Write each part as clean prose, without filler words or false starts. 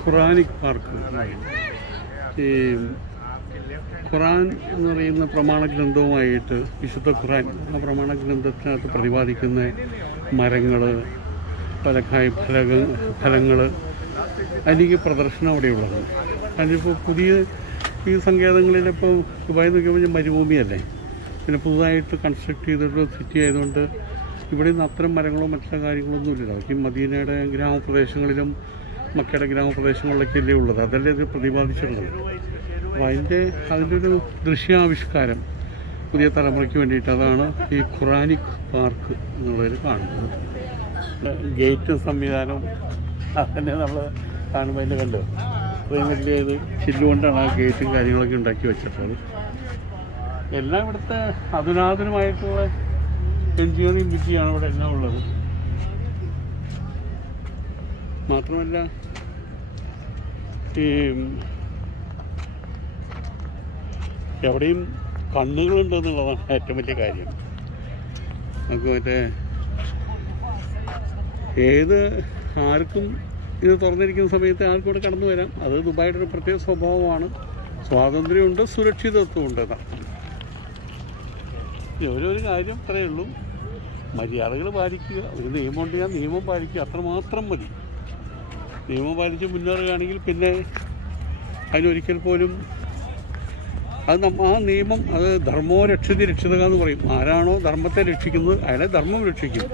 Quranic park. ഈ ഖുറാൻ എന്ന് പറയുന്ന പ്രമാണ ഗ്രന്ഥവുമായിട്ട് വിശുദ്ധ ഖുറാൻ ആ പ്രമാണ ഗ്രന്ഥത്തിനകത്ത് പ്രതിപാദിക്കുന്ന മരങ്ങൾ, പല ഫലങ്ങൾ, അതിലേക്ക് പ്രദർശനം അവിടെയുള്ളത്. അതിലിപ്പോൾ പുതിയ ഈ സങ്കേതങ്ങളിലിപ്പോൾ ദുബായ് നോക്കിയപ്പോൾ മരുഭൂമിയല്ലേ, പിന്നെ പുതുതായിട്ട് കൺസ്ട്രക്ട് ചെയ്തിട്ടുള്ള സിറ്റി ആയതുകൊണ്ട് ഇവിടെ നിന്ന് അത്തരം മരങ്ങളോ മറ്റുള്ള കാര്യങ്ങളൊന്നും ഇല്ല. ഈ മദീനയുടെ ഗ്രാമപ്രദേശങ്ങളിലും മക്കയുടെ ഗ്രാമപ്രദേശങ്ങളിലൊക്കെയല്ലേ ഉള്ളത്, അതല്ലേ ഇത് പ്രതിപാദിച്ചിട്ടുള്ളത്. അപ്പോൾ അതിൻ്റെ ഒരു ദൃശ്യാവിഷ്കാരം പുതിയ തലമുറയ്ക്ക് വേണ്ടിയിട്ട് അതാണ് ഈ ഖുറാനിക് പാർക്ക് എന്നുള്ളതിൽ കാണുന്നത്. ഗേറ്റും സംവിധാനവും അതന്നെ നമ്മൾ കാണുമ്പോൾ അതിൻ്റെ കണ്ടു അത്രയും വലിയ ഇത് ചില്ലുകൊണ്ടാണ് ആ ഗേറ്റും കാര്യങ്ങളൊക്കെ ഉണ്ടാക്കി വെച്ചിട്ടുള്ളത്. എല്ലാം ഇവിടുത്തെ അധുനാതനമായിട്ടുള്ള എൻജിനീയറിംഗ് വിദ്യയാണ് ഇവിടെ എല്ലാം ഉള്ളത്. മാത്രമല്ല ഈ എവിടെയും കണ്ണുകളുണ്ടെന്നുള്ളതാണ് ഏറ്റവും വലിയ കാര്യം. നമുക്ക് മറ്റേ ആർക്കും ഇത് തുറന്നിരിക്കുന്ന സമയത്ത് ആർക്കും ഇവിടെ കടന്നു വരാം. അത് ദുബായിയുടെ ഒരു പ്രത്യേക സ്വഭാവമാണ്. സ്വാതന്ത്ര്യമുണ്ട്, സുരക്ഷിതത്വമുണ്ട്. ഓരോരു കാര്യം അത്രയേ ഉള്ളൂ, മര്യാദകൾ പാലിക്കുക. ഒരു നിയമം ഉണ്ടെങ്കിൽ നിയമം പാലിക്കുക, അത്രമാത്രം മതി. നിയമം പാലിച്ച് മുന്നേറുകയാണെങ്കിൽ പിന്നെ അതിനൊരിക്കൽ പോലും ആ നിയമം അത് ധർമ്മോ രക്ഷതി രക്ഷിതക എന്ന് പറയും. ആരാണോ ധർമ്മത്തെ രക്ഷിക്കുന്നത് അയാളെ ധർമ്മം രക്ഷിക്കും.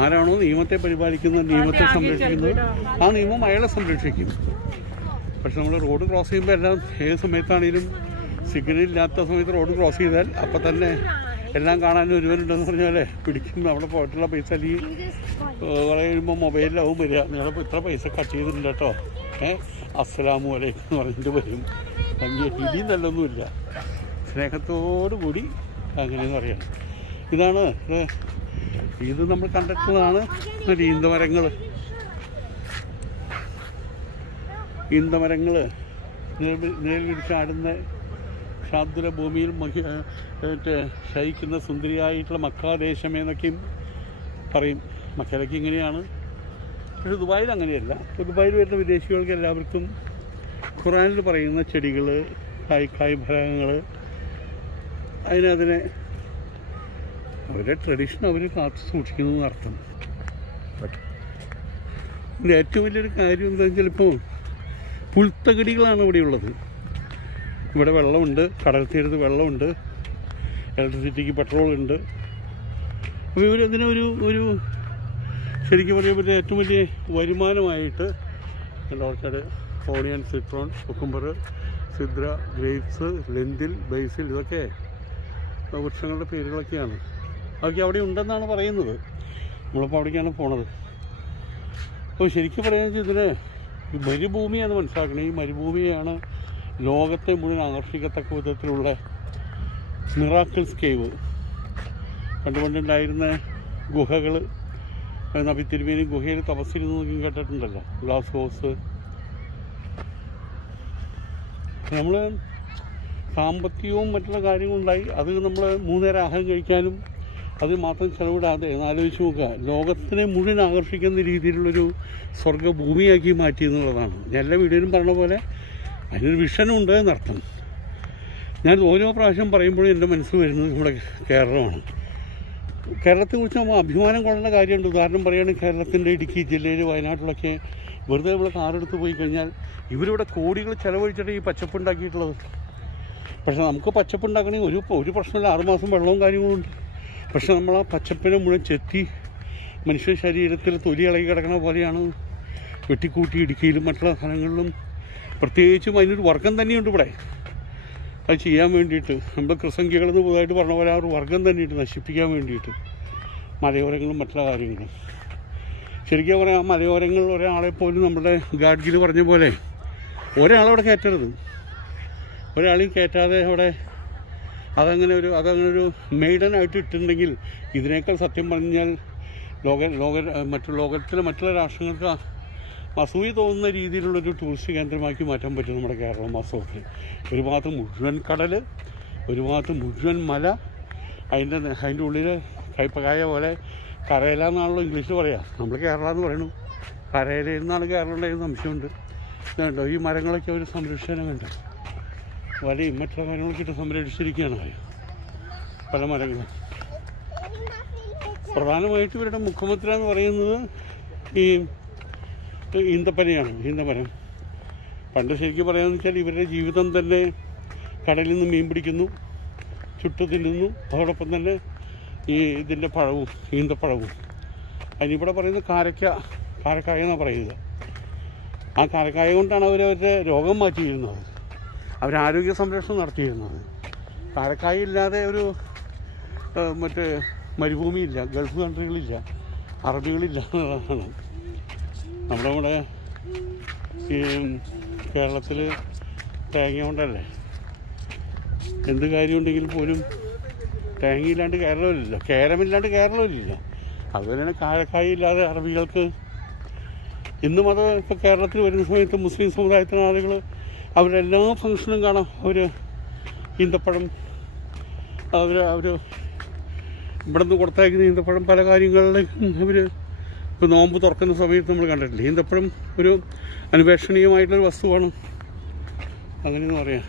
ആരാണോ നിയമത്തെ പരിപാലിക്കുന്നത്, നിയമത്തെ സംരക്ഷിക്കുന്നത്, ആ നിയമം അയാളെ സംരക്ഷിക്കും. പക്ഷെ നമ്മൾ റോഡ് ക്രോസ് ചെയ്യുമ്പോൾ എല്ലാം ഏത് സമയത്താണെങ്കിലും സിഗ്നലില്ലാത്ത സമയത്ത് റോഡ് ക്രോസ് ചെയ്താൽ അപ്പം തന്നെ എല്ലാം കാണാനും ഒരുവനുണ്ടെന്ന് പറഞ്ഞാലേ പിടിക്കും. അവിടെ പോയിട്ടുള്ള പൈസ അല്ലെങ്കിൽ കുറേ കഴിയുമ്പോൾ മൊബൈലിലാവും വരിക, നിങ്ങളിപ്പോൾ ഇത്ര പൈസ കട്ട് ചെയ്തിട്ടുണ്ട് കേട്ടോ, അസ്സലാമു അലൈക്കും എന്ന് പറഞ്ഞിട്ട് വരും. വലിയ ഹിന്ദിയും നല്ലൊന്നുമില്ല, സ്നേഹത്തോടു കൂടി അങ്ങനെയെന്ന് പറയണം. ഇതാണ് ഇത് നമ്മൾ കണ്ടിട്ടുള്ളതാണ് ഈന്തമരങ്ങൾ. നേൽ പിടിച്ചാടുന്ന ശാദ്ര ഭൂമിയിൽ ശയിക്കുന്ന സുന്ദരിയായിട്ടുള്ള മക്കാദേശമെന്നൊക്കെയും പറയും. മക്കയിലൊക്കെ ഇങ്ങനെയാണ്, പക്ഷെ ദുബായിൽ അങ്ങനെയല്ല. ഇപ്പോൾ ദുബായിൽ വരുന്ന വിദേശികൾക്ക് എല്ലാവർക്കും ഖുറാനിൽ പറയുന്ന ചെടികൾ, കായ് ഫലങ്ങൾ, അതിനെ അവരുടെ ട്രഡീഷൻ അവർ കാത്തു സൂക്ഷിക്കുന്നു എന്നർത്ഥം. ഇതിൻ്റെ ഏറ്റവും വലിയൊരു കാര്യം എന്താണെന്ന് വെച്ചാൽ ഇപ്പോൾ പുൽത്തകിടികളാണ് ഇവിടെയുള്ളത്. ഇവിടെ വെള്ളമുണ്ട്, കടൽ തീരത്ത് വെള്ളമുണ്ട്, ഇലക്ട്രിസിറ്റിക്ക് പെട്രോളുണ്ട്. അപ്പോൾ ഇവരതിനൊരു ശരിക്കും പറയുമ്പോൾ ഏറ്റവും വലിയ വരുമാനമായിട്ട് ഓർക്കിഡ്, ഓണിയൻ, സിട്രോൺ, കുക്കുംബർ, സിദ്ര, ഗ്രേപ്സ്, ലെന്തിൽ, ബേസിൽ, ഇതൊക്കെ വൃക്ഷങ്ങളുടെ പേരുകളൊക്കെയാണ്. അതൊക്കെ അവിടെ ഉണ്ടെന്നാണ് പറയുന്നത്. നമ്മളിപ്പോൾ അവിടേക്കാണ് പോണത്. അപ്പോൾ ശരിക്കും പറയുന്നത് ഇതിന് ഈ മരുഭൂമിയാണ് മനസ്സിലാക്കണം. ഈ മരുഭൂമിയാണ് ലോകത്തെ മുഴുവൻ ആകർഷിക്കത്തക്ക വിധത്തിലുള്ള മിറാക്കിൾസ് കേവ്. പണ്ടുണ്ടായിരുന്ന ഗുഹകൾ, നബി തിരുമേനി ഗുഹയിൽ തപസ്സിരുന്ന് നോക്കി കേട്ടിട്ടുണ്ടല്ലോ, ഗ്ലാസ് ഹൗസ്. നമ്മൾ സാമ്പത്തികവും മറ്റുള്ള കാര്യങ്ങളുണ്ടായി, അത് നമ്മൾ 3 നേരം ആഹാരം കഴിക്കാനും അത് മാത്രം ചിലവിടാതെ ആലോചിച്ച് നോക്കുക, ലോകത്തിനെ മുഴുവൻ ആകർഷിക്കുന്ന രീതിയിലുള്ളൊരു സ്വർഗ്ഗഭൂമിയാക്കി മാറ്റി എന്നുള്ളതാണ്. ഞാൻ എല്ലാ വീഡിയോയിലും പറഞ്ഞ പോലെ അതിനൊരു വിഷനുണ്ട് എന്നർത്ഥം. ഞാൻ ഓരോ പ്രാവശ്യം പറയുമ്പോഴും എൻ്റെ മനസ്സിൽ വരുന്നത് നമ്മുടെ കേരളമാണ്. കേരളത്തെക്കുറിച്ച് നമ്മൾ അഭിമാനം കൊള്ളേണ്ട കാര്യമുണ്ട്. ഉദാഹരണം പറയുകയാണെങ്കിൽ കേരളത്തിൻ്റെ ഇടുക്കി ജില്ലയിൽ, വയനാട്ടിലൊക്കെ വെറുതെ നമ്മൾ കാറെടുത്ത് പോയി കഴിഞ്ഞാൽ ഇവരിവിടെ കോടികൾ ചിലവഴിച്ചിട്ട് ഈ പച്ചപ്പുണ്ടാക്കിയിട്ടുള്ളത്. പക്ഷേ നമുക്ക് പച്ചപ്പുണ്ടാക്കണമെങ്കിൽ ഒരു പ്രശ്നമില്ല, 6 മാസം വെള്ളവും കാര്യങ്ങളുണ്ട്. പക്ഷെ നമ്മൾ ആ പച്ചപ്പിനെ മുഴുവൻ ചെത്തി മനുഷ്യ ശരീരത്തിൽ തൊലി ഇളകി കിടക്കുന്ന പോലെയാണ് വെട്ടിക്കൂട്ടി ഇടുക്കിയിലും മറ്റുള്ള സ്ഥലങ്ങളിലും. പ്രത്യേകിച്ചും അതിനൊരു വർഗം തന്നെയുണ്ട് ഇവിടെ അത് ചെയ്യാൻ വേണ്ടിയിട്ട്. നമ്മൾ കൃസംഖ്യകളെന്ന് പുതുതായിട്ട് പറഞ്ഞ പോലെ ആ ഒരു വർഗം തന്നെയുണ്ട് നശിപ്പിക്കാൻ വേണ്ടിയിട്ട്, മലയോരങ്ങളും മറ്റുള്ള കാര്യങ്ങളും. ശരിക്കും പറയാം, ആ മലയോരങ്ങളിൽ ഒരാളെപ്പോലും നമ്മുടെ ഗാഡ്ഗിൽ പറഞ്ഞ പോലെ ഒരാളവിടെ കയറ്റരുത്. ഒരാളെയും കയറ്റാതെ അവിടെ അതങ്ങനെ ഒരു മെയ്ഡനായിട്ട് ഇട്ടിട്ടുണ്ടെങ്കിൽ ഇതിനേക്കാൾ സത്യം പറഞ്ഞാൽ ലോകത്തിലെ മറ്റുള്ള രാഷ്ട്രങ്ങൾക്ക് അസൂയ തോന്നുന്ന രീതിയിലുള്ളൊരു ടൂറിസ്റ്റ് കേന്ദ്രമാക്കി മാറ്റാൻ പറ്റും നമ്മുടെ കേരളം. വാസ്തവത്തിൽ ഒരു ഭാഗത്ത് മുഴുവൻ കടൽ, ഒരു ഭാഗത്ത് മുഴുവൻ മല, അതിൻ്റെ ഉള്ളിൽ കയ്പക്കായ പോലെ കരയില എന്നാണല്ലോ ഇംഗ്ലീഷിൽ പറയാം. നമ്മൾ കേരള എന്ന് പറയണു. കരയിലിരുന്നാണ് കയറുന്നുണ്ടെങ്കിൽ സംശയമുണ്ട്. ഇതുണ്ടോ ഈ മരങ്ങളൊക്കെ അവർ സംരക്ഷണം കണ്ട് വലയും മറ്റുള്ള കാര്യങ്ങളൊക്കെ ഇട്ട് സംരക്ഷിച്ചിരിക്കുകയാണ് പല മരങ്ങളും. പ്രധാനമായിട്ടും ഇവരുടെ മുഖമുദ്ര എന്ന് പറയുന്നത് ഈ ഈന്തപ്പനയാണ്. ഈന്തമരം പണ്ട് ശരിക്കും പറയാമെന്ന് വെച്ചാൽ ഇവരുടെ ജീവിതം തന്നെ കടലിൽ നിന്ന് മീൻ പിടിക്കുന്നു, ചുട്ടു തിന്നുന്നു, അതോടൊപ്പം തന്നെ ഈ ഇതിൻ്റെ പഴവും ഈന്തപ്പഴവും. അതിനിവിടെ പറയുന്നത് കാരക്കായ എന്നാണ് പറയുക. ആ കാരക്കായ കൊണ്ടാണ് അവരവരുടെ രോഗം മാറ്റിയിരുന്നത്, അവരാരോഗ്യ സംരക്ഷണം നടത്തിയിരുന്നത്. കാരക്കായ ഇല്ലാതെ ഒരു മറ്റേ മരുഭൂമിയില്ല, ഗൾഫ് കൺട്രികളില്ല, അറബികളില്ല എന്നുള്ളതാണ്. നമ്മുടെ കൂടെ ഈ കേരളത്തിൽ തേങ്ങ കൊണ്ടല്ലേ എന്ത് കാര്യമുണ്ടെങ്കിൽ പോലും തേങ്ങയില്ലാണ്ട് കേരളമില്ല, കേരമില്ലാണ്ട് കേരളമില്ല. അതുപോലെയാണ് കാരക്കായ ഇല്ലാതെ അറബികൾക്ക് ഇന്നും. അത് ഇപ്പോൾ കേരളത്തിൽ വരുന്ന സമയത്ത് മുസ്ലിം സമുദായത്തിലെ ആളുകൾ അവരെല്ലാ ഫംഗ്ഷനും കാണാം. അവർ ഈന്തപ്പഴം അവർ ഇവിടെ നിന്ന് കൊടുത്തയക്കുന്ന ഈന്തപ്പഴം പല കാര്യങ്ങളിലേക്കും അവർ ഇപ്പോൾ നോമ്പ് തുറക്കുന്ന സമയത്ത് നമ്മൾ കണ്ടിട്ടില്ല. ഈന്തപ്പഴം ഒരു അന്വേഷണീയമായിട്ടുള്ളൊരു വസ്തുവാണ്. അങ്ങനെയെന്ന് പറയാം.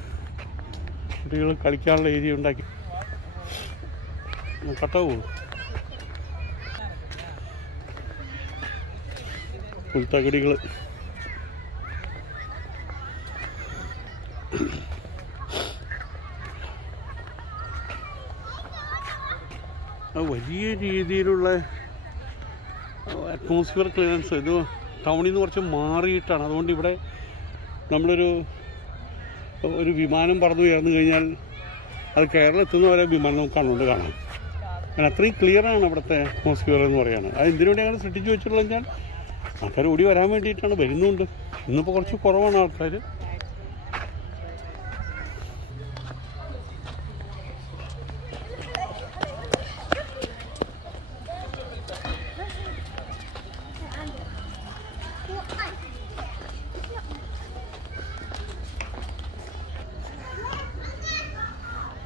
കുട്ടികൾ കളിക്കാനുള്ള ഏരിയ ഉണ്ടാക്കി കട്ടാവൂ. പുൽത്തകടികൾ വലിയ രീതിയിലുള്ള അറ്റ്മോസ്ഫിയർ ക്ലിയറൻസ്. ഇത് ടൗണിൽ നിന്ന് കുറച്ച് മാറിയിട്ടാണ്. അതുകൊണ്ട് ഇവിടെ നമ്മളൊരു വിമാനം പറന്നു ഉയർന്നു കഴിഞ്ഞാൽ അത് കേരളം എത്തുന്നവരെ വിമാനം നമുക്ക് കണ്ടുകൊണ്ട് കാണാം. കാരണം അത്രയും ക്ലിയറാണ് ഇവിടുത്തെ അറ്റ്മോസ്ഫിയർ എന്ന് പറയുന്നത്. അത് എന്തിനു വേണ്ടി അങ്ങനെ സൃഷ്ടിച്ച് വെച്ചിട്ടുള്ളത് വെച്ചാൽ ആൾക്കാർ ഓടി വരാൻ വേണ്ടിയിട്ടാണ്. വരുന്നുണ്ട്. ഇന്നിപ്പോൾ കുറച്ച് കുറവാണ് ആൾക്കാർ.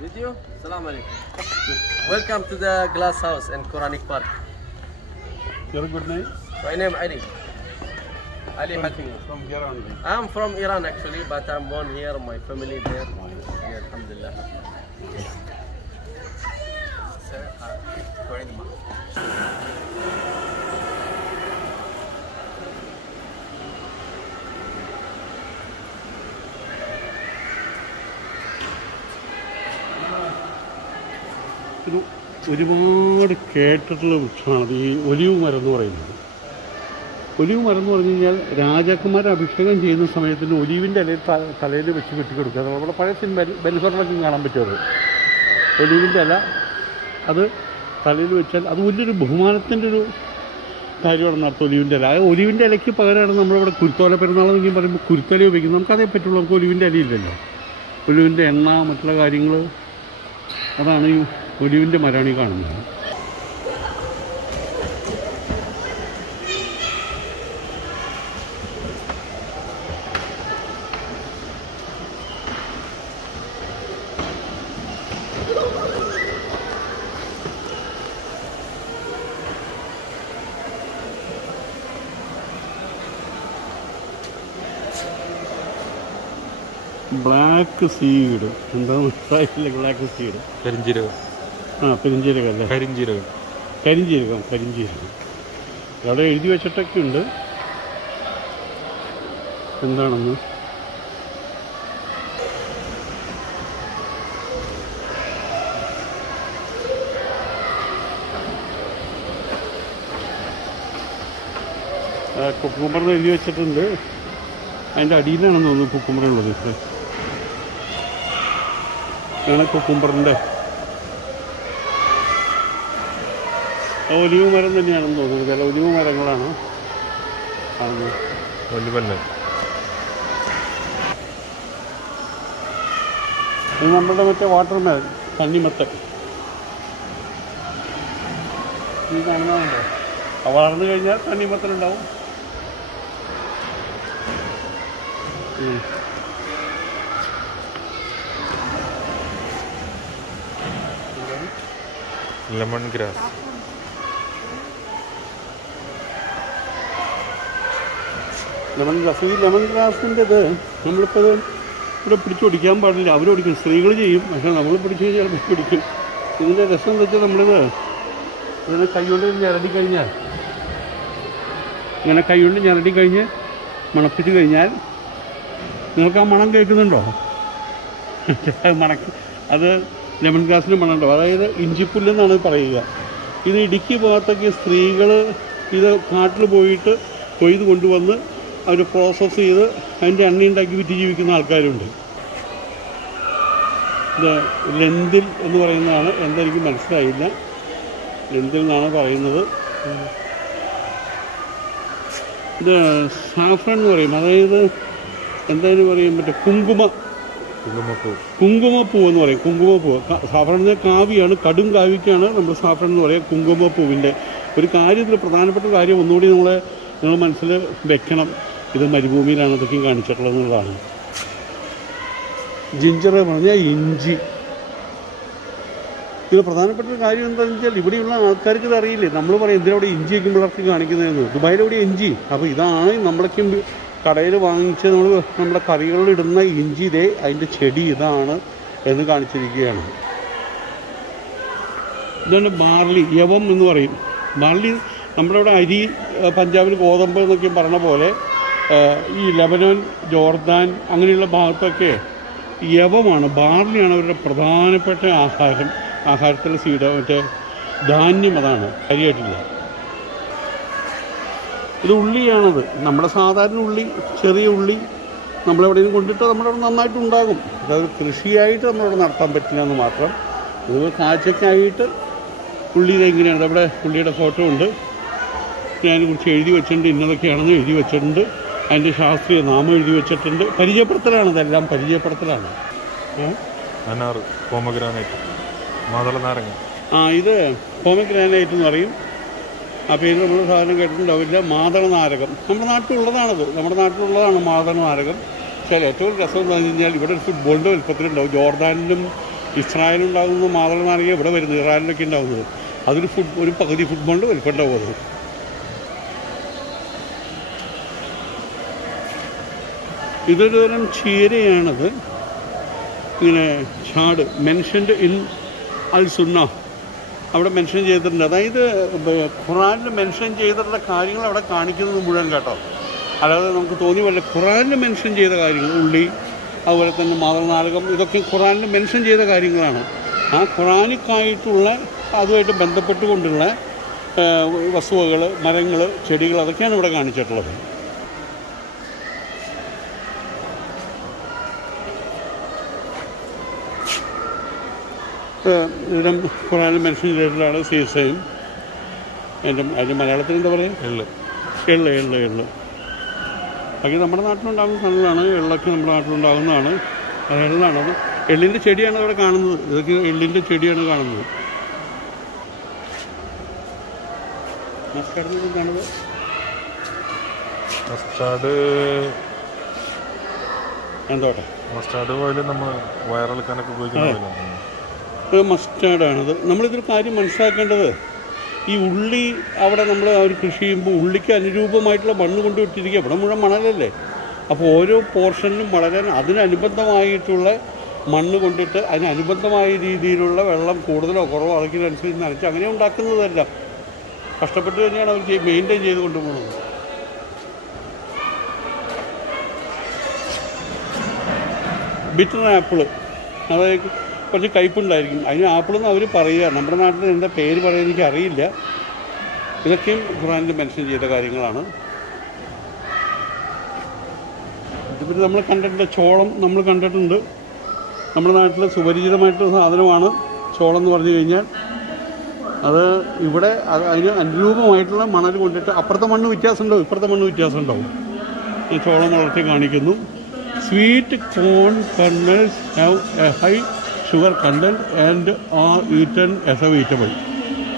Video? Assalamu alaikum. Welcome to the glass house in Quranic Park. Your good name? My name Ali. Ali Hakim. From Iran. I'm from Iran actually, but I'm born here. My family there. Yeah, alhamdulillah. Sir, join the ഒരുപാട് കേട്ടിട്ടുള്ള വൃക്ഷമാണത് ഈ olive മരം എന്ന് പറയുന്നത്. Olive മരം എന്ന് പറഞ്ഞു കഴിഞ്ഞാൽ രാജാക്കന്മാരെ അഭിഷേകം ചെയ്യുന്ന സമയത്തിന് ഒലിവിൻ്റെ ഇലയിൽ തലയിൽ വെച്ച് കെട്ടിക്കൊടുക്കുക. അത് നമ്മുടെ പഴയ സിനിമ ബെൻഹറിലൊക്കെ കാണാൻ പറ്റുമത്. ഒലിവിൻ്റെ ഇല അത് തലയിൽ വെച്ചാൽ അത് വലിയൊരു ബഹുമാനത്തിൻ്റെ ഒരു കാര്യമാണ് നടത്തും. ഒലിവിൻ്റെ ഇല ഒലിവിൻ്റെ ഇലയ്ക്ക് പകരമാണ് നമ്മളിവിടെ കുരുത്തോല പെരുന്നാളെന്നൊക്കെ പറയുമ്പോൾ കുരുത്തല ഉപയോഗിക്കുന്നത്. നമുക്കതേ പറ്റുള്ളൂ. നമുക്ക് ഒലിവിൻ്റെ ഇലയില്ലല്ലോ. ഒലിവിൻ്റെ എണ്ണ മറ്റുള്ള കാര്യങ്ങൾ അതാണ് ഈ ഒലിവിൻ്റെ മരമാണ് ഈ കാണുന്നത്. ബ്ലാക്ക് സീഡ് എന്താ മനസ്സിലായില്ല. ബ്ലാക്ക് സീഡ് കരിഞ്ജീരകം. പെരിഞ്ജീരകം അല്ലേ? കരിഞ്ജീരകം. അവിടെ എഴുതി വെച്ചിട്ടൊക്കെ ഉണ്ട് എന്താണെന്ന്. കുക്കുമ്പർ എഴുതി വെച്ചിട്ടുണ്ട്. അതിൻ്റെ അടിയിലാണെന്ന് തോന്നുന്നു കുക്കുമ്പർ ഉള്ളത്. ഇതാണ് കുക്കുമ്പറിൻ്റെ ഒലിവ് മരം തന്നെയാണെന്ന് തോന്നുന്നത്. ചില ഒലിവ് മരങ്ങളാണ് കാണുന്നത്. ഇത് നമ്മളുടെ മറ്റേ വാട്ടർ മെലൺ, തണ്ണിമത്തൻ. ഈ കാണുന്നതുണ്ടോ? വളർന്നു കഴിഞ്ഞാൽ തണ്ണിമത്തനുണ്ടാവും. Lemon grass. ലെമൺ ഗ്രാസ്, ഈ ലെമൺ ഗ്രാസിൻ്റെ ഇത് നമ്മളിപ്പോൾ ഇവിടെ പിടിച്ച് ഒടിക്കാൻ പാടില്ല, അവരൊടിക്കും, സ്ത്രീകൾ ചെയ്യും, പക്ഷേ നമ്മൾ പിടിച്ച് കഴിഞ്ഞാൽ പിടിക്കും. ഇതിൻ്റെ രസം എന്താ വെച്ചാൽ നമ്മളിത് ഇങ്ങനെ കൈകൊണ്ട് ഞരടിക്കഴിഞ്ഞാൽ, ഇങ്ങനെ കൈകൊണ്ട് ഞരടിക്കഴിഞ്ഞ് മണപ്പിച്ച് കഴിഞ്ഞാൽ നിങ്ങൾക്ക് ആ മണം കേൾക്കുന്നുണ്ടോ? അത് ലെമൺ ഗ്രാസിന് മണമുണ്ടോ? അതായത് ഇഞ്ചിപ്പുല്ലെന്നാണ് പറയുക. ഇത് ഇടുക്കി ഭാഗത്തൊക്കെ സ്ത്രീകൾ ഇത് കാട്ടിൽ പോയിട്ട് കൊയ്ത് കൊണ്ടുവന്ന് അവർ പ്രോസസ്സ് ചെയ്ത് അതിൻ്റെ എണ്ണ ഉണ്ടാക്കി വിറ്റ് ജീവിക്കുന്ന ആൾക്കാരുണ്ട്. ഇത് ലെന്തിൽ എന്ന് പറയുന്നതാണ്, എന്തെനിക്ക് മനസ്സിലായില്ല, ലെന്തിൽ എന്നാണ് പറയുന്നത്. ഇത് സാഫ്രൺ എന്ന് പറയും, അതായത് എന്തായാലും പറയാൻ പറ്റും, കുങ്കുമപ്പൂ എന്ന് പറയും. കുങ്കുമപ്പൂവ് സാഫ്രണിൻ്റെ കാവ്യാണ്, കടും കാവ്യക്കാണ് നമ്മൾ സാഫ്രൺ എന്ന് പറയുക. കുങ്കുമപ്പൂവിൻ്റെ ഒരു കാര്യത്തിൽ പ്രധാനപ്പെട്ട കാര്യം ഒന്നുകൂടി നിങ്ങൾ മനസ്സിൽ വെക്കണം, ഇത് മരുഭൂമിയിലാണ് ഇതൊക്കെയും കാണിച്ചിട്ടുള്ളത് എന്നുള്ളതാണ്. ജിഞ്ചർ പറഞ്ഞാൽ ഇഞ്ചി. ഇത് പ്രധാനപ്പെട്ട ഒരു കാര്യം എന്താണെന്ന് വെച്ചാൽ ഇവിടെയുള്ള ആൾക്കാർക്ക് ഇത് അറിയില്ലേ. നമ്മൾ പറയും എന്തിനവിടെ ഇഞ്ചി വയ്ക്കുമ്പോഴർക്ക് കാണിക്കുന്നതെന്ന്. ദുബായിലെവിടെ ഇഞ്ചി, അപ്പോൾ ഇതാണ് നമ്മളൊക്കെ കടയിൽ വാങ്ങിച്ച് നമ്മുടെ കറികളിലിടുന്ന ഇഞ്ചി, ഇതേ അതിൻ്റെ ചെടി ഇതാണ് എന്ന് കാണിച്ചിരിക്കുകയാണ്. ഇതാണ് ബാർലി, യവം എന്ന് പറയും. ബാർലി നമ്മുടെ ഇവിടെ അരി, പഞ്ചാബിൽ ഗോതമ്പ് എന്നൊക്കെ പറഞ്ഞ പോലെ ഈ ലെബനോൻ, ജോർദാൻ അങ്ങനെയുള്ള ഭാഗത്തൊക്കെ യവമാണ്, ബാർലിയാണ് അവരുടെ പ്രധാനപ്പെട്ട ആഹാരത്തിലെ മറ്റേ ധാന്യം, അതാണ്, അരിയായിട്ടില്ല. ഇത് ഉള്ളിയാണത്, നമ്മുടെ സാധാരണ ഉള്ളി, ചെറിയ ഉള്ളി നമ്മളെവിടെയും കൊണ്ടിട്ട് നമ്മുടെ അവിടെ നന്നായിട്ടുണ്ടാകും. അതായത് കൃഷിയായിട്ട് നമ്മളവിടെ നടത്താൻ പറ്റില്ല എന്ന് മാത്രം. ഇത് കാഴ്ചയ്ക്കായിട്ട് ഉള്ളിയുടെ എങ്ങനെയാണ്, അവിടെ ഉള്ളിയുടെ ഫോട്ടോ ഉണ്ട്, അതിനെക്കുറിച്ച് എഴുതി വെച്ചിട്ടുണ്ട്, ഇന്നതൊക്കെയാണെന്ന് എഴുതി വെച്ചിട്ടുണ്ട്, അതിൻ്റെ ശാസ്ത്രീയ നാമം എഴുതി വെച്ചിട്ടുണ്ട്. പരിചയപ്പെടുത്തലാണ്, ഇതെല്ലാം പരിചയപ്പെടുത്തലാണ്. ഇത് പോമഗ്രാനൈറ്റ് എന്ന് പറയും. ആ പേര് നമ്മൾ സാധാരണ കേട്ടിട്ടുണ്ടാവില്ല. മാതള നാരകം നമ്മുടെ നാട്ടിലുള്ളതാണത്, നമ്മുടെ നാട്ടിലുള്ളതാണ് മാതള നാരകം. പക്ഷേ ഏറ്റവും രസം എന്താണെന്ന് കഴിഞ്ഞാൽ ഇവിടെ ഒരു ഫുട്ബോളിൻ്റെ വലുപ്പത്തിലുണ്ടാവും. ജോർദാനിലും ഇസ്രായേലും ഉണ്ടാകുന്ന മാതള നാരകം ഇവിടെ വരുന്നത്, ഇറാനിലൊക്കെ ഉണ്ടാകുന്നത്. അതൊരു ഒരു പകുതി ഫുട്ബോളിൻ്റെ വലുപ്പം ഉണ്ടാവും അത്. ഇതൊരു തരം ചീരയാണത്. ഇങ്ങനെ ചാട് മെൻഷൻഡ് ഇൻ അൽ സുന്ന അവിടെ മെൻഷൻ ചെയ്തിട്ടുണ്ട്. അതായത് ഖുറാനിൽ മെൻഷൻ ചെയ്തിട്ടുള്ള കാര്യങ്ങൾ അവിടെ കാണിക്കുന്നത് മുഴുവൻ കേട്ടോ. അല്ലാതെ നമുക്ക് തോന്നി പോലെ ഖുറാനിൽ മെൻഷൻ ചെയ്ത കാര്യങ്ങൾ, ഉള്ളി, അതുപോലെ തന്നെ മാതളനാരകം, ഇതൊക്കെ ഖുറാനിൽ മെൻഷൻ ചെയ്ത കാര്യങ്ങളാണ്. ആ ഖുറാനിക്കായിട്ടുള്ള അതുമായിട്ട് ബന്ധപ്പെട്ടുകൊണ്ടുള്ള വസ്തുവകൾ, മരങ്ങൾ, ചെടികൾ, അതൊക്കെയാണ് ഇവിടെ കാണിച്ചിട്ടുള്ളത്. ഇതിനും ഖുറാനിൽ മെൻഷൻ ചെയ്തിട്ടുള്ളതാണ് സീസയും. അതിൻ്റെ മലയാളത്തിൽ എന്താ പറയുക, എള്ള്. ബാക്കി നമ്മുടെ നാട്ടിലുണ്ടാകുന്ന സാധനങ്ങളാണ്. എള്ളൊക്കെ നമ്മുടെ നാട്ടിലുണ്ടാകുന്നതാണ്. അത് എള്ളാണത്. എള്ളിൻ്റെ ചെടിയാണ് അവിടെ കാണുന്നത്. ഇതൊക്കെ എള്ളിൻ്റെ ചെടിയാണ് കാണുന്നത്. മസ്റ്റാർഡ് കാണുന്നത്, മസ്റ്റാർഡ് ഓയിൽ നമ്മൾ വയറിളക്കാനൊക്കെ ഉപയോഗിക്കുന്നത് മസ്റ്റാർഡാണത്. നമ്മളിതൊരു കാര്യം മനസ്സിലാക്കേണ്ടത്, ഈ ഉള്ളി അവിടെ നമ്മൾ അവർ കൃഷി ചെയ്യുമ്പോൾ ഉള്ളിക്ക് അനുരൂപമായിട്ടുള്ള മണ്ണ് കൊണ്ടുവിട്ടിരിക്കുക. ഇവിടെ മുഴുവൻ മണലല്ലേ. അപ്പോൾ ഓരോ പോർഷനിലും വളരാൻ അതിനനുബന്ധമായിട്ടുള്ള മണ്ണ് കൊണ്ടിട്ട് അതിനനുബന്ധമായ രീതിയിലുള്ള വെള്ളം കൂടുതലോ കുറവോ അതൊക്കെയനുസരിച്ച് നനച്ച് അങ്ങനെ ഉണ്ടാക്കുന്നതല്ല. കഷ്ടപ്പെട്ട് തന്നെയാണ് അവർ മെയിൻറ്റെയിൻ ചെയ്ത് കൊണ്ടുപോകുന്നത്. ബിറ്റർ ആപ്പിള്, അതായത് കുറച്ച് കയ്പുണ്ടായിരിക്കും. അതിന് ആപ്പിളെന്ന് അവർ പറയുക. നമ്മുടെ നാട്ടിൽ എന്താ പേര് പറയാൻ എനിക്ക് അറിയില്ല. ഇതൊക്കെയും ഖുറാനിൽ മെൻഷൻ ചെയ്ത കാര്യങ്ങളാണ്. ഇതിപ്പോൾ നമ്മൾ കണ്ടിട്ടുണ്ട്, ചോളം നമ്മൾ കണ്ടിട്ടുണ്ട്. നമ്മുടെ നാട്ടിൽ സുപരിചിതമായിട്ടുള്ള സാധനമാണ് ചോളം എന്ന് പറഞ്ഞു കഴിഞ്ഞാൽ. അത് ഇവിടെ അതിന് അനുരൂപമായിട്ടുള്ള മണൽ കൊണ്ടിട്ട് അപ്പുറത്തെ മണ്ണ് വ്യത്യാസം ഉണ്ടാവും, ഇപ്പുറത്തെ മണ്ണ് വ്യത്യാസം ഉണ്ടാവും. ഈ ചോളം വളർത്തി കാണിക്കുന്നു. Sweet corn kernels have a high sugar content and are eaten as a vegetable.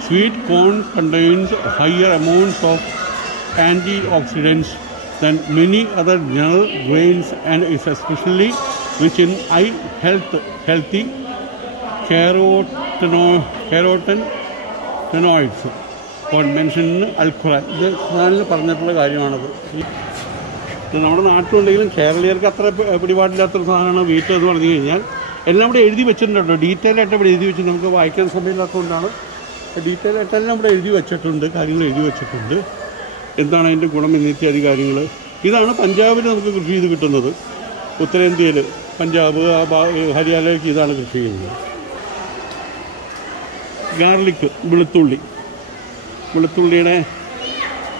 Sweet corn contains higher amounts of antioxidants than many other general grains and is especially rich in eye healthy carotenoids mentioned in Al-Quran. ഇത് ഖുറാനിൽ പറഞ്ഞിട്ടുള്ള കാര്യമാണത്. ഇത് നമ്മുടെ നാട്ടിലുണ്ടെങ്കിലും കേരളീയർക്ക് അത്ര പിടിപാടില്ലാത്തൊരു സാധനമാണ് wheat എന്ന് പറഞ്ഞു കഴിഞ്ഞാൽ. എല്ലാം ഇവിടെ എഴുതി വെച്ചിട്ടുണ്ടോ, ഡീറ്റെയിൽ ആയിട്ട് ഇവിടെ എഴുതി വെച്ചിട്ടുണ്ട്. നമുക്ക് വായിക്കാൻ സമയമില്ലാത്തതുകൊണ്ടാണ്. ഡീറ്റെയിൽ ആയിട്ടെല്ലാം ഇവിടെ എഴുതി വെച്ചിട്ടുണ്ട്, കാര്യങ്ങൾ എഴുതി വെച്ചിട്ടുണ്ട്. എന്താണ് അതിൻ്റെ ഗുണം എന്നിത്യാദി കാര്യങ്ങൾ. ഇതാണ് പഞ്ചാബിൽ നമുക്ക് കൃഷി ചെയ്ത് കിട്ടുന്നത്. ഉത്തരേന്ത്യയിൽ പഞ്ചാബ് ഹരിയാനയ്ക്ക് ഇതാണ് കൃഷി ചെയ്യുന്നത്. ഗാർലിക്ക്, വെളുത്തുള്ളിയുടെ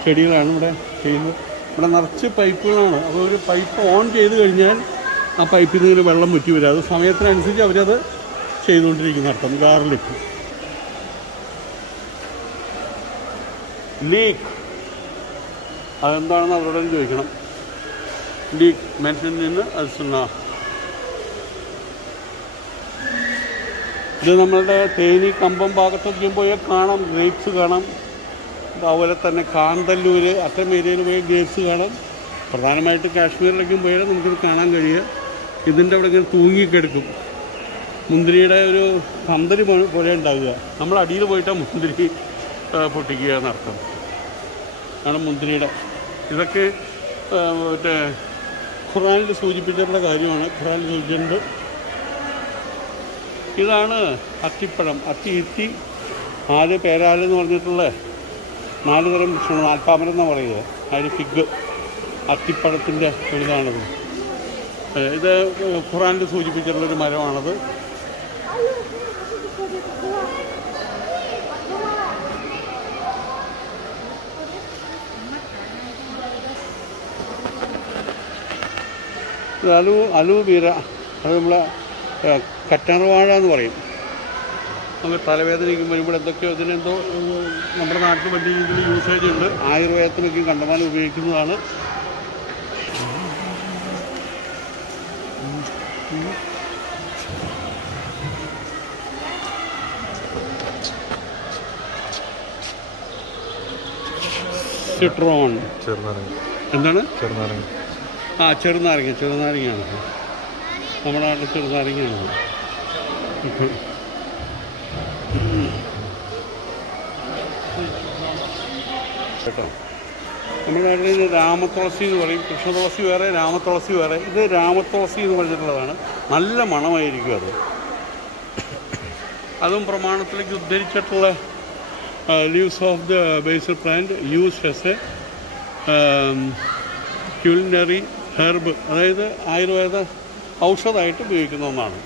ചെടികളാണ് ഇവിടെ ചെയ്യുന്നത്. ഇവിടെ നിറച്ച് പൈപ്പുകളാണ്. അപ്പോൾ ഒരു പൈപ്പ് ഓൺ ചെയ്ത് കഴിഞ്ഞാൽ ആ പൈപ്പിൽ നിന്ന് വെള്ളം മുറ്റി വരും. അത് സമയത്തിനനുസരിച്ച് അവരത് ചെയ്തുകൊണ്ടിരിക്കുന്ന അർത്ഥം. ഗാർലിക്ക്, ലീക്ക് അതെന്താണെന്ന് അവരോട് ചോദിക്കണം. ലീക്ക് മനുഷ്യനിൽ നിന്ന് അത് ഇത് നമ്മളുടെ തേനി കമ്പം ഭാഗത്തൊക്കെ പോയാൽ കാണാം, ഗ്രേപ്സ് കാണാം. അതുപോലെ തന്നെ കാന്തല്ലൂർ അത്തരം ഏരിയയിൽ പോയി ഗ്രേപ്സ് കാണാം. പ്രധാനമായിട്ട് കാശ്മീരിലേക്കും പോയാൽ നമുക്കിത് കാണാൻ കഴിയുക. ഇതിൻ്റെ അവിടെ ഇങ്ങനെ തൂങ്ങിക്കെടുക്കും. മുന്തിരിയുടെ ഒരു പന്തല് പോലെ ഉണ്ടാവുക. നമ്മൾ അടിയിൽ പോയിട്ടാണ് മുന്തിരി പൊട്ടിക്കുക എന്നർത്ഥം ആണ് മുന്തിരിയുടെ. ഇതൊക്കെ മറ്റേ ഖുറാനിൽ സൂചിപ്പിച്ചിട്ടുള്ള കാര്യമാണ്. ഖുറാനിൽ സൂചിച്ചിട്ടുണ്ട്. ഇതാണ് അത്തിപ്പഴം. ഇത്തി ആദ്യ പേരാലെന്ന് പറഞ്ഞിട്ടുള്ള 4 തരം വൃക്ഷമാണ്. നാൽപ്പാമരം എന്നാണ് പറയുക. അതിന് ഫിഗ്, അത്തിപ്പഴത്തിൻ്റെ ഒരിതാണത്. ഇത് ഖുറാനിൽ സൂചിപ്പിച്ചിട്ടുള്ളൊരു മരമാണത്. അലൂവീര, അത് നമ്മളെ കറ്റാർവാഴ എന്ന് പറയും. നമുക്ക് തലവേദനയ്ക്കും വരുമ്പോൾ എന്തൊക്കെയോ ഇതിനെന്തോ നമ്മുടെ നാട്ടിൽ വലിയ രീതിയിൽ യൂസേജ് ഉണ്ട്. ആയുർവേദത്തിനൊക്കെ കണ്ടമാനം ഉപയോഗിക്കുന്നതാണ്. സിട്രോൺ എന്താണ്? ചെറുനാരങ്ങയാണ്. നമ്മുടെ നാട്ടിൽ ചെറുനാരങ്ങയാണ് കേട്ടോ. നമ്മുടെ നാട്ടിൽ രാമത്തുളസി എന്ന് പറയും. കൃഷ്ണതുളസി വേറെ, രാമത്തുളസി വേറെ. ഇത് രാമത്തുളസി എന്ന് പറഞ്ഞിട്ടുള്ളതാണ്. നല്ല മണമായിരിക്കും അത്. അതും പ്രമാണത്തിലേക്ക് ഉദ്ധരിച്ചിട്ടുള്ള leaves of the basil plant used as a culinary herb, അതായത് ആയുർവേദ ഔഷധമായിട്ട് ഉപയോഗിക്കുന്ന ഒന്നാണ്.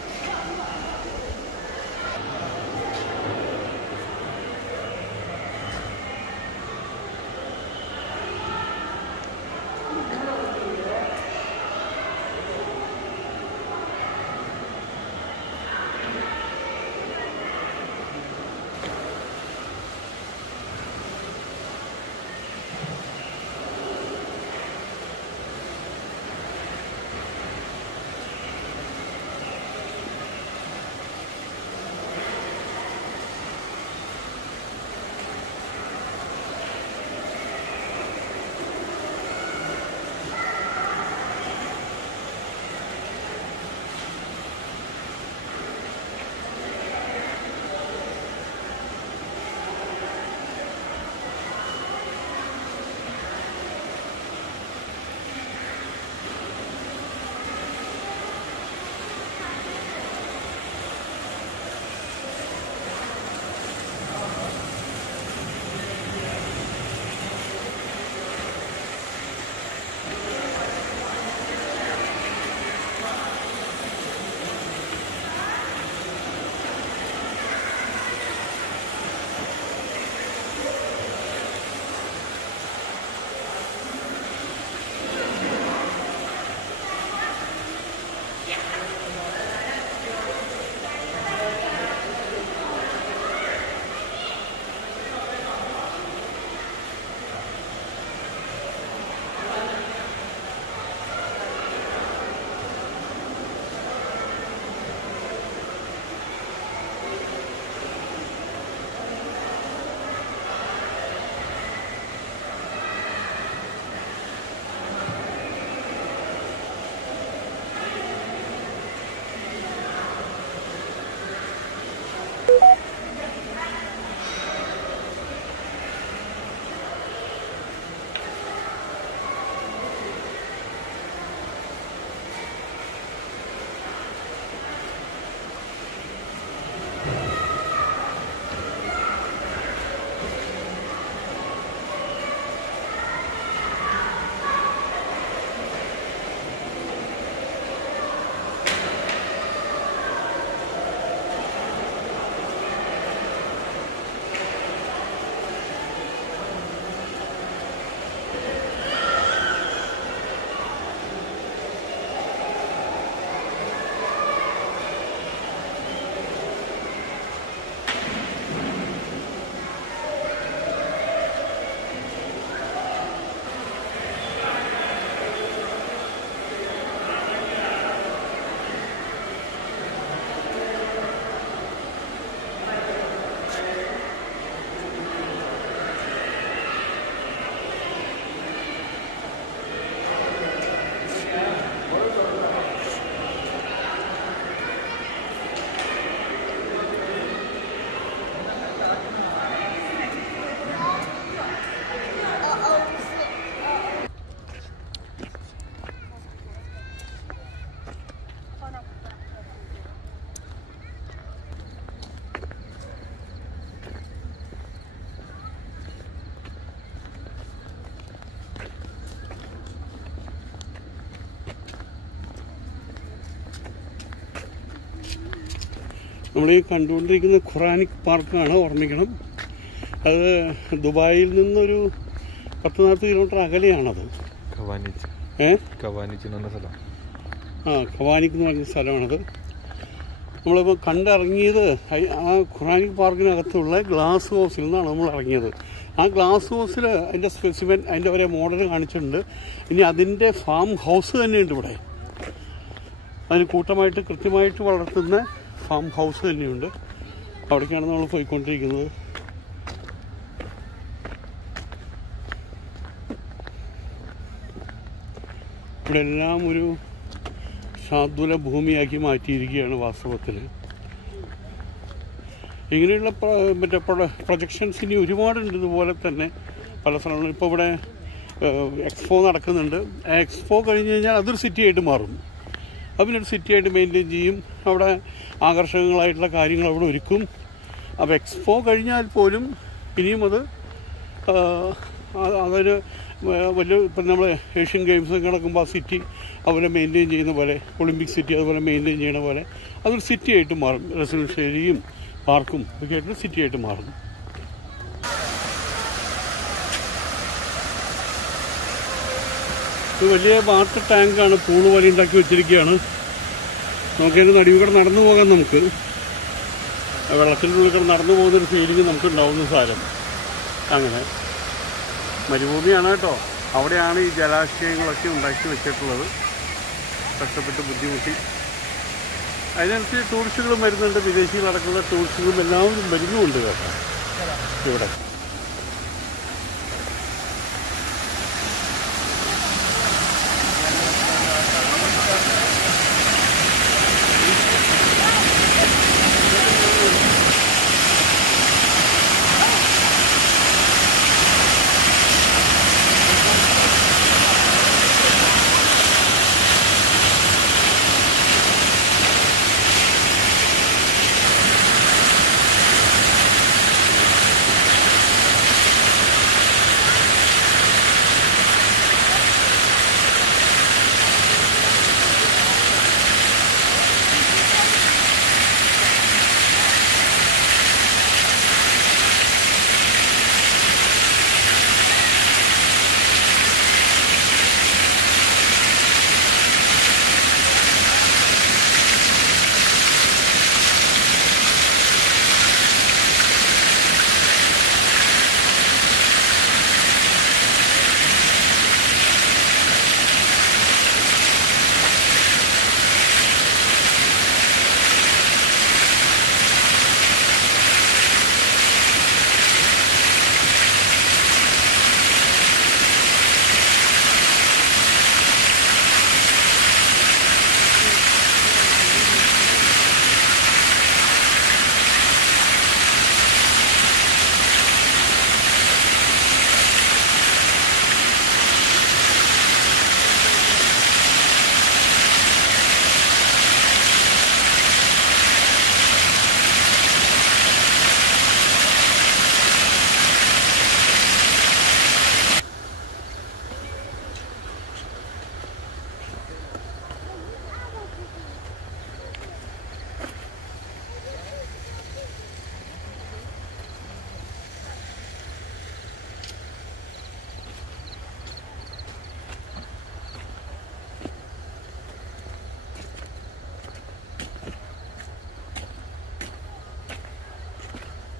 നമ്മളീ കണ്ടുകൊണ്ടിരിക്കുന്ന ഖുറാനിക് പാർക്കാണ്, ഓർമ്മിക്കണം. അത് ദുബായിൽ നിന്നൊരു 10-40 കിലോമീറ്റർ അകലെയാണത്. ഖവാനിച്ച് എന്ന് പറഞ്ഞ സ്ഥലം. ഖവാനിക് എന്ന് പറഞ്ഞ സ്ഥലമാണത്. നമ്മളിപ്പോൾ കണ്ടിറങ്ങിയത് ആ ഖുറാനിക് പാർക്കിനകത്തുള്ള ഗ്ലാസ് ഹൗസിൽ നിന്നാണ് നമ്മൾ ഇറങ്ങിയത്. ആ ഗ്ലാസ് ഹൗസിൽ അതിൻ്റെ സ്പെസിമെൻ, അതിൻ്റെ ഒരേ മോഡൽ കാണിച്ചിട്ടുണ്ട്. ഇനി അതിൻ്റെ ഫാം ഹൗസ് തന്നെയുണ്ട് ഇവിടെ. അതിന് കൂട്ടമായിട്ട് കൃത്യമായിട്ട് വളർത്തുന്ന ഫാം ഹൗസ് തന്നെയുണ്ട്. അവിടേക്കാണ് നമ്മൾ പോയിക്കൊണ്ടിരിക്കുന്നത്. ഇവിടെ എല്ലാം ഒരു ശാദ്വല ഭൂമിയാക്കി മാറ്റിയിരിക്കുകയാണ് വാസ്തവത്തിൽ. ഇങ്ങനെയുള്ള മറ്റേ പ്രൊജക്ഷൻസ് ഇനി ഒരുപാടുണ്ട്. ഇതുപോലെ തന്നെ പല സ്ഥലങ്ങളും. ഇപ്പോൾ ഇവിടെ എക്സ്പോ നടക്കുന്നുണ്ട്. ആ എക്സ്പോ കഴിഞ്ഞ് കഴിഞ്ഞാൽ അതൊരു സിറ്റിയായിട്ട് മാറും. അതിനൊരു സിറ്റിയായിട്ട് മെയിൻറ്റെയിൻ ചെയ്യും. അവിടെ ആകർഷകങ്ങളായിട്ടുള്ള കാര്യങ്ങൾ അവിടെ ഒരുക്കും. അപ്പോൾ എക്സ്പോ കഴിഞ്ഞാൽ പോലും ഇനിയും അതൊരു വലിയ, ഇപ്പം നമ്മൾ ഏഷ്യൻ ഗെയിംസൊക്കെ നടക്കുമ്പോൾ ആ സിറ്റി അതുപോലെ മെയിൻറ്റെയിൻ ചെയ്യുന്ന പോലെ, ഒളിമ്പിക് സിറ്റി അതുപോലെ മെയിൻറ്റെയിൻ ചെയ്യുന്ന പോലെ അതൊരു സിറ്റിയായിട്ട് മാറും. റെസിഡൻഷ്യൽ ഏരിയയും പാർക്കും ഒക്കെ ആയിട്ട് സിറ്റിയായിട്ട് മാറും. ഇത് വലിയ വാട്ടർ ടാങ്കാണ്, പൂള് പോലെ ഉണ്ടാക്കി വെച്ചിരിക്കുകയാണ്. നമുക്കതിൻ്റെ നടുവിൽ നടന്നു പോകാം. നമുക്ക് വെള്ളത്തിനുള്ളിൽ കൂടെ നടന്നു പോകുന്നൊരു ഫീലിംഗ് നമുക്ക് ഉണ്ടാവുന്ന സാരം. അങ്ങനെ മരുഭൂമിയാണ് കേട്ടോ. അവിടെയാണ് ഈ ജലാശയങ്ങളൊക്കെ ഉണ്ടാക്കി വെച്ചിട്ടുള്ളത്. കഷ്ടപ്പെട്ട് ബുദ്ധിമുട്ടി. അതിനനുസരിച്ച് ടൂറിസ്റ്റുകളും വരുന്നുണ്ട്. വിദേശികളടക്കുന്ന ടൂറിസ്റ്റുകളും എല്ലാവരും വരുന്നുമുണ്ട് കേട്ടോ ഇവിടെ.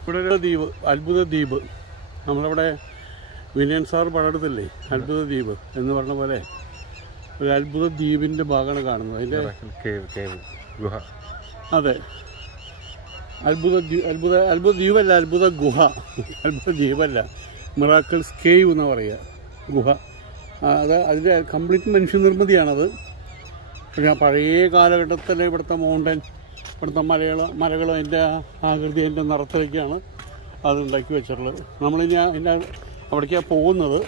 ഇവിടെ ഒരു ദ്വീപ്, അത്ഭുത ദ്വീപ്. നമ്മളിവിടെ വിനയൻ സാർ പടത്തില്ലേ അത്ഭുത ദ്വീപ് എന്ന് പറഞ്ഞ പോലെ ഒരു അത്ഭുത ദ്വീപിൻ്റെ ഭാഗമാണ് കാണുന്നത്. അതിൻ്റെ അതെ, അത്ഭുത ദ്വീപല്ല, അത്ഭുത ഗുഹ. അത്ഭുത ദ്വീപല്ല, മിറാക്കിൾസ് കേവ് എന്ന് പറയുക, ഗുഹ. അതിൻ്റെ കംപ്ലീറ്റ് മനുഷ്യനിർമ്മിതിയാണത്. പിന്നെ പഴയ കാലഘട്ടത്തിലെ ഇവിടുത്തെ മൗണ്ടൻ, ഇവിടുത്തെ മലകളും അതിൻ്റെ ആകൃതി, അതിൻ്റെ നിറത്തിലേക്കാണ് അത് ഉണ്ടാക്കി വെച്ചിട്ടുള്ളത്. നമ്മളിനി അതിൻ്റെ അവിടേക്കാണ് പോകുന്നത്.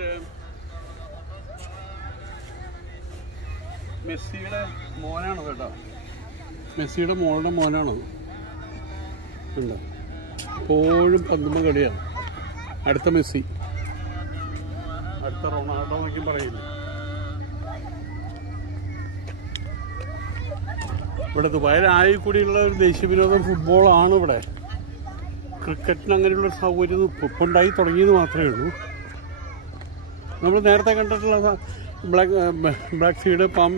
മറ്റേ മെസ്സിയുടെ മോനാണ് കേട്ടോ, മെസ്സിയുടെ മോളുടെ മോനാണത്. ഉണ്ട് എപ്പോഴും പന്തുമ്പ കളിയാണ്. അടുത്ത മെസ്സി, അടുത്ത റൊണാൾഡോ എന്നൊക്കെ പറയില്ല. ഇവിടെ ദുബായിലായി കൂടിയുള്ള ഒരു ദേശീയ വിനോദം ഫുട്ബോളാണ്. ഇവിടെ ക്രിക്കറ്റിന് അങ്ങനെയുള്ളൊരു സൗകര്യം ഇപ്പോൾ ഉണ്ടായി തുടങ്ങിയത് മാത്രമേ ഉള്ളൂ. നമ്മൾ നേരത്തെ കണ്ടിട്ടുള്ള ബ്ലാക്ക് സീഡ്, പാം,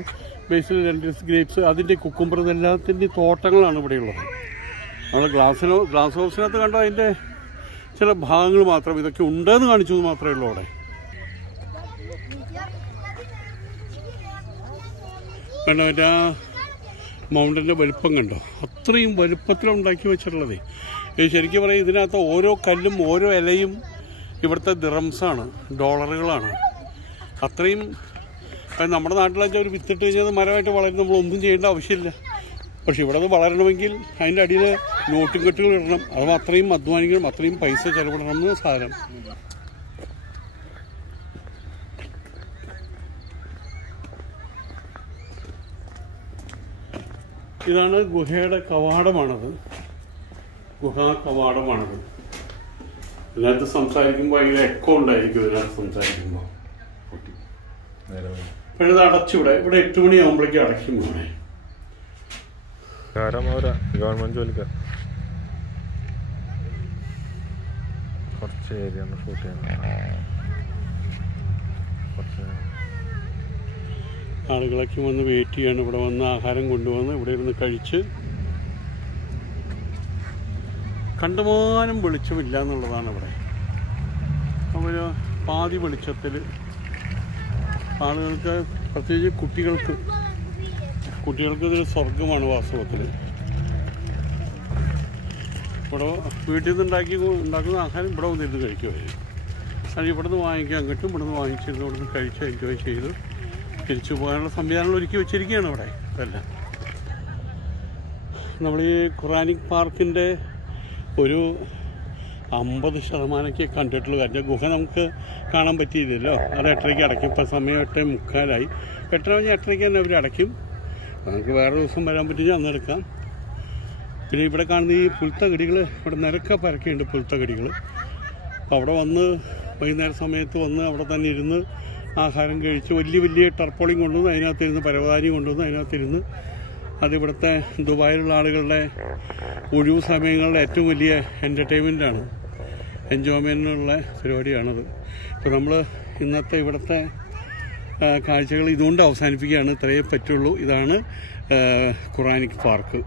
ബേസിൽ, ലെൻറ്റിൽസ്, ഗ്രേപ്സ്, അതിൻ്റെ കുക്കുംബർ, ഇതെല്ലാത്തിൻ്റെ തോട്ടങ്ങളാണ് ഇവിടെയുള്ളത്. നമ്മൾ ഗ്ലാസ് ഹൗസിനകത്ത് കണ്ട അതിൻ്റെ ചില ഭാഗങ്ങൾ മാത്രം ഇതൊക്കെ ഉണ്ടെന്ന് കാണിച്ചത് മാത്രമേ ഉള്ളൂ. അവിടെ കണ്ടോ മറ്റേ ആ മൗണ്ടൻ്റെ വലുപ്പം കണ്ടോ, അത്രയും വലുപ്പത്തിലുണ്ടാക്കി വെച്ചിട്ടുള്ളത്. ഇത് ശരിക്കും പറയും ഇതിനകത്ത് ഓരോ കല്ലും ഓരോ ഇലയും ഇവിടുത്തെ ദിറംസാണ്, ഡോളറുകളാണ്. അത്രയും നമ്മുടെ നാട്ടിലൊക്കെ ഒരു വിത്തിട്ട് കഴിഞ്ഞാൽ മരമായിട്ട് വളരും, നമ്മളൊന്നും ചെയ്യേണ്ട ആവശ്യമില്ല. പക്ഷെ ഇവിടെ അത് വളരണമെങ്കിൽ അതിൻ്റെ അടിയിൽ നോട്ടും കെട്ടുകൾ ഇടണം. അത് അത്രയും അധ്വാനിക്കണം, അത്രയും പൈസ ചെലവിടണം എന്ന് സാധനം. ഇതാണ് ഗുഹയുടെ കവാടമാണത്, ഗുഹാ കവാടമാണത്. ഇതിനകത്ത് സംസാരിക്കുമ്പോൾ അതിൽ എക്കോ ഉണ്ടായിരിക്കും. ഇതിനകത്ത് സംസാരിക്കുമ്പോൾ പഴുത് അടച്ചിവിടെ, ഇവിടെ 8 മണിയാകുമ്പോഴേക്കും അടയ്ക്കും. ഇവിടെ ഗവൺമെന്റ് ജോലിക്കാർ കുറച്ച് ഏരിയ ഷൂട്ട് ചെയ്യണം. ആളുകളൊക്കെ വന്ന് വെയിറ്റ് ചെയ്യാണ്. ഇവിടെ വന്ന് ആഹാരം കൊണ്ടുവന്ന് ഇവിടെ ഇരുന്ന് കഴിച്ച്. കണ്ടമാനം വെളിച്ചമില്ല എന്നുള്ളതാണ് ഇവിടെ. അവർ പാതി വെളിച്ചത്തിൽ ആളുകൾക്ക്, പ്രത്യേകിച്ച് കുട്ടികൾക്ക് ഇതൊരു സ്വർഗമാണ് വാസ്തവത്തിൽ. ഇവിടെ വീട്ടിൽ നിന്ന് ഉണ്ടാക്കുന്ന ആഹാരം ഇവിടെ വന്നിരുന്ന് കഴിക്കുമായിരുന്നു. അത് ഇവിടെ നിന്ന് വാങ്ങിക്കാൻ കിട്ടും. ഇവിടെ നിന്ന് വാങ്ങിച്ചിരുന്ന് ഇവിടെ നിന്ന് കഴിച്ച് എൻജോയ് ചെയ്ത് തിരിച്ചു പോകാനുള്ള സംവിധാനങ്ങൾ ഒരുക്കി വെച്ചിരിക്കുകയാണ് ഇവിടെ. ഇതെല്ലാം നമ്മൾ ഈ ഖുറാനിക് പാർക്കിൻ്റെ ഒരു 50% കണ്ടിട്ടുള്ളൂ. കാരണം ഗുഹ നമുക്ക് കാണാൻ പറ്റിയില്ലല്ലോ. അത് 8:30 അടയ്ക്കും. ഇപ്പം സമയം 8:45. 8:30 തന്നെ അവർ അടയ്ക്കും. നമുക്ക് വേറെ ദിവസം വരാൻ പറ്റില്ല, അന്ന് എടുക്കാം. പിന്നെ ഇവിടെ കാണുന്ന ഈ പുൽത്തകടികൾ, ഇവിടെ നിരക്ക പരക്കെയുണ്ട് പുൽത്തകടികൾ. അപ്പോൾ അവിടെ വന്ന് വൈകുന്നേര സമയത്ത് വന്ന് അവിടെ തന്നെ ഇരുന്ന് ആഹാരം കഴിച്ച് വലിയ ടർപ്പോളിങ് കൊണ്ടുവന്ന് അതിനകത്തിരുന്ന്, പരവതാനി കൊണ്ടുവന്ന് അതിനകത്തിരുന്ന്, അതിവിടുത്തെ ദുബായിലുള്ള ആളുകളുടെ ഒഴിവ് സമയങ്ങളുടെ ഏറ്റവും വലിയ എൻ്റർടൈൻമെൻറ്റാണ്, എൻജോയ്മെൻറ്റിനുള്ള പരിപാടിയാണത്. ഇപ്പോൾ നമ്മൾ ഇന്നത്തെ ഇവിടുത്തെ കാഴ്ചകൾ ഇതുകൊണ്ട് അവസാനിപ്പിക്കുകയാണ്. ഇത്രയേ പറ്റുള്ളൂ. ഇതാണ് ഖുറാനിക് പാർക്ക്.